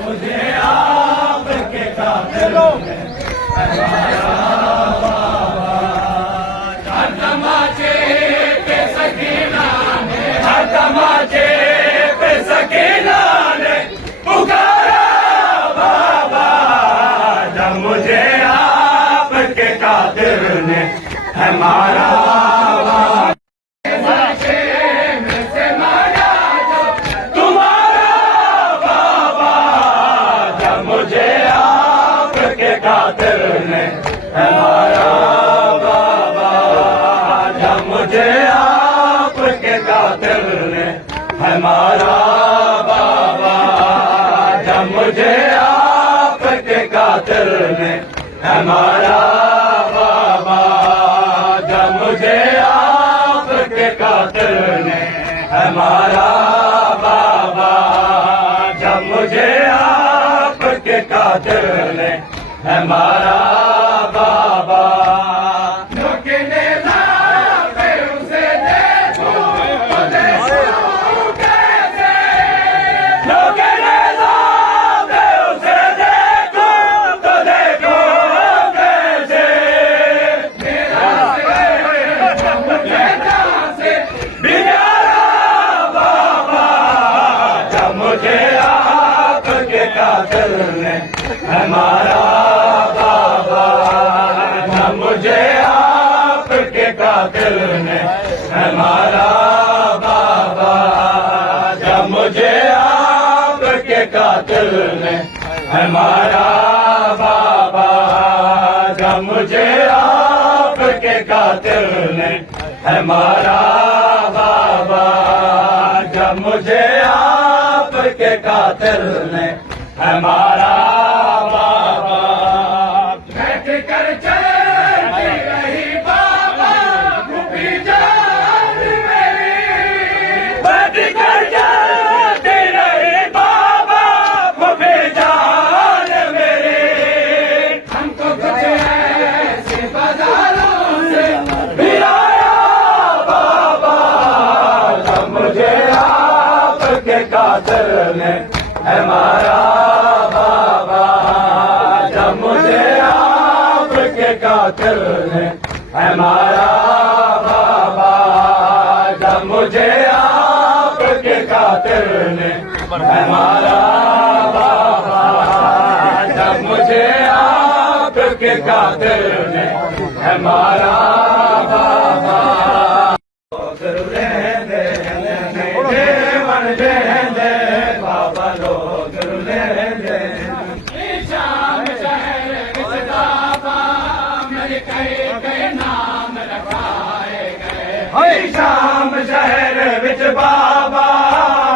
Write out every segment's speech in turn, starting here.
मुझे आपके कादिर ने हमारा तुम्हारा बाबा, जब मुझे आपके कादिर ने हमारा बाबा, जब मुझे आपके कादिर ने हमारा बाबा, जब मुझे आपके कादिर ने हमारा बाबा, जब मुझे आपके कादिर ने हमारा बाबा, जब मुझे आपके कादिर ने हमारा बाबा, हमारा बाबा, जब मुझे आपके कादिर ने हमारा बाबा, जब मुझे आपके कादिर ने हमारा बाबा, जब मुझे आपके कादिर ने हमारा बाबा, जब मुझे आपके कादिर ने हमारा बाबा, बैठ कर चलती रही बाबा भूपी जान मेरी, बैठ कर चलती रही बाबा भूपी जान मेरी, हमको कुछ ऐसे बाजारों से भिड़ाया बाबा, जब मुझे आपके कादिर ने हमारा बाबा, जब मुझे आपके कादिर ने हमारा बाबा, जब मुझे आपके कादिर ने हमारा बाबा, जब मुझे आपके कादिर ने हमारा बाबा, बाबा लोग शाम शहर विच बाबा मेरे कई नाम रखाए गए, शाम शहर विच बाबा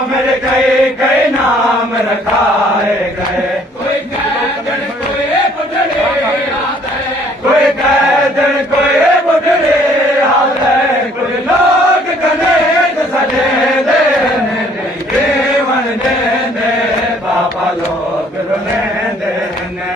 मेरे कई नाम रखाए गए, कोई कैदन कोई बुढ़े आते, कोई कैदन कोई बुढ़े आते, कोई लोग गणेश सजे देने देवन देने बाबा लोग रोने देने।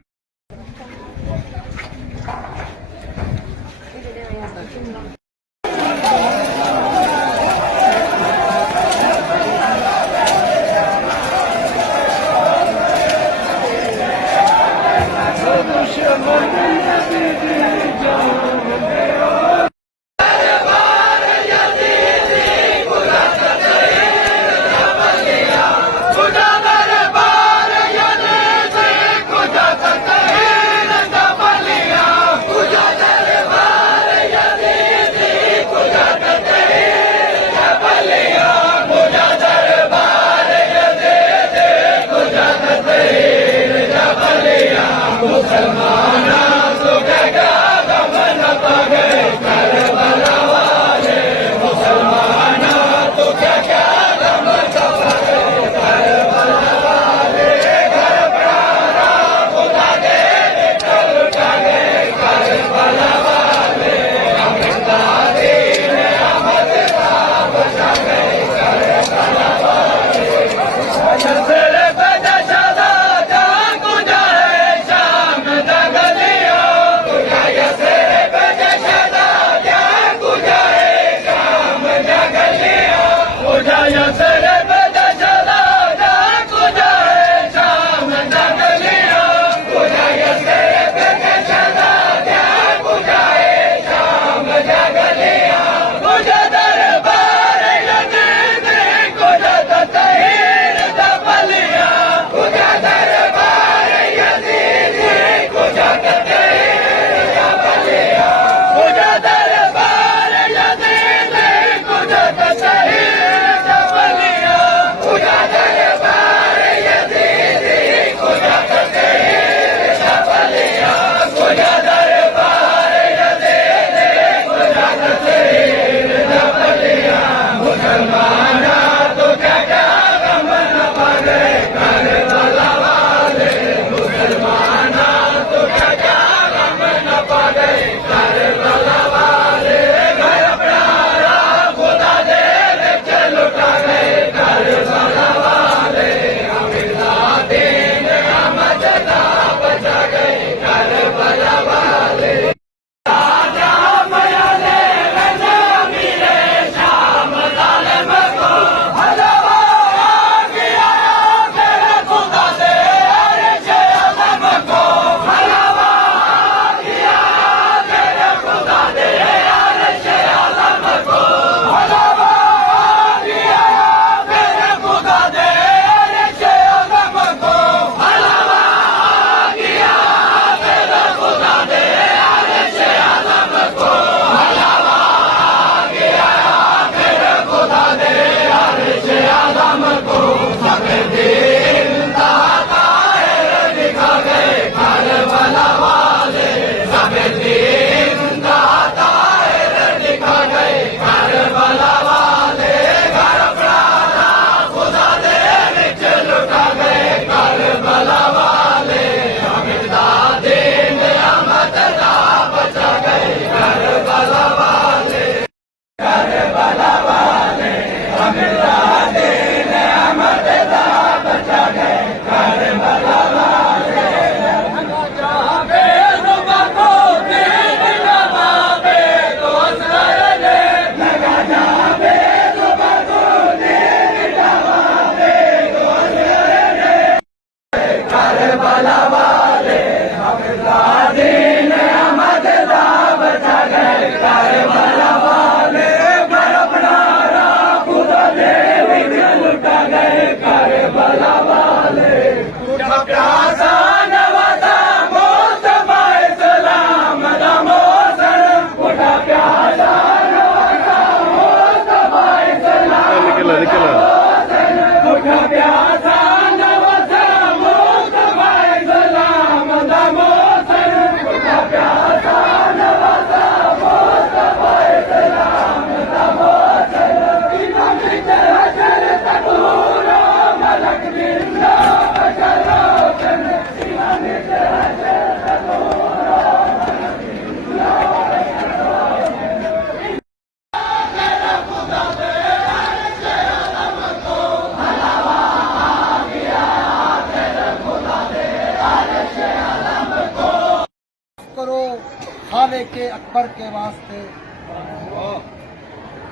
खाले के अकबर के वास्ते।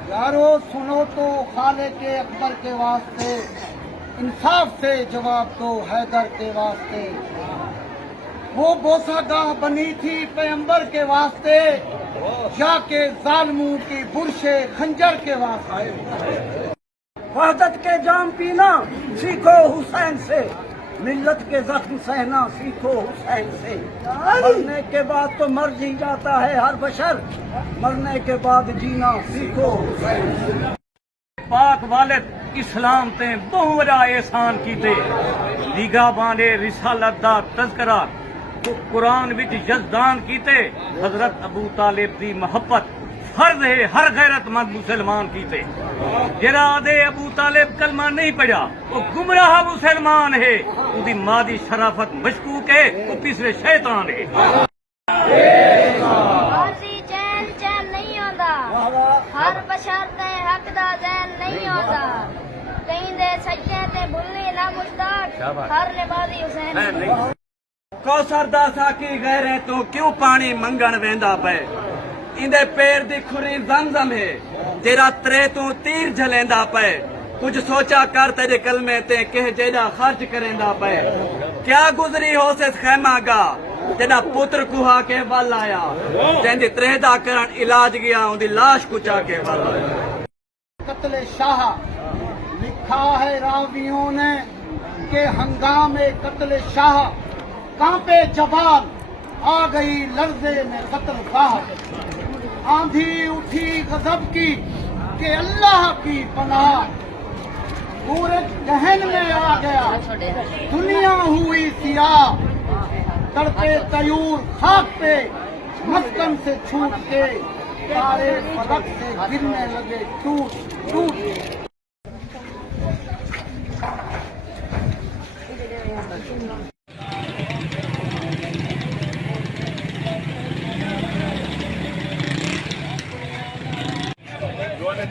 यारो सुनो तो खाले के अकबर के वास्ते, इंसाफ से जवाब दो हैदर के वास्ते। वो बोसागाह बनी थी पैगंबर के वास्ते, जाके जालिमों की बुरशे खंजर के वास्ते। वहदत के जाम पीना सीखो हुसैन से, मिल्लत के जख्म सहना सीखो हुसैन से। मरने के बाद तो मर ही जाता है हर बशर, मरने के बाद जीना सीखो हुसैन से। पाक वालिद इस्लाम ते बहु बड़ा एहसान कीते, लीगा बाने रिसालत दा तज़करा कुरान विच यज़दान कीते। हजरत अबू तालिब दी मोहब्बत फर्ज है हर गैरतमंद मुसलमान कीते। जेड़ा आदे अबू तालिब कलमा नहीं पढ़ा वो गुमराह मुसलमान है, उसकी मां दी शराफत मशकूक है, वो पिछले शैतान है। चैन चैन नहीं होता, हर बशर दे हक दा ज़ैन नहीं होता। कहीं दे सच्चे ते भुल्ली ना मुश्ताक, हर निभादी हुसैन। कौसर दा साकी गैरे तो क्यों पानी मंगण वेंदा पे, इंदे पैर दी खुरी जमजम है, तेरा त्रे तो तीर झलेंदा पे। कुछ सोचा कर तेरे कलमे ते कह जेड़ा खर्च करेंदा पे। क्या गुजरी हो से खैमा गा जेड़ा पुत्र कुहा के वल आया, जेंदी त्रेहदा करन इलाज गया उनदी लाश कुचा के वल आया। कत्ले शाह लिखा है रावियों ने के हंगामे कत्ले शाह, कांपे जबान आ गई लर्जे में कत्ल गाह। आंधी उठी गजब की कि अल्लाह की पनाह, पूरे जहन में आ गया दुनिया हुई सियाह। तड़पे तयूर खाक पे मस्कन से छूट के, तारे फलक से गिरने लगे टूट टूट। Go on and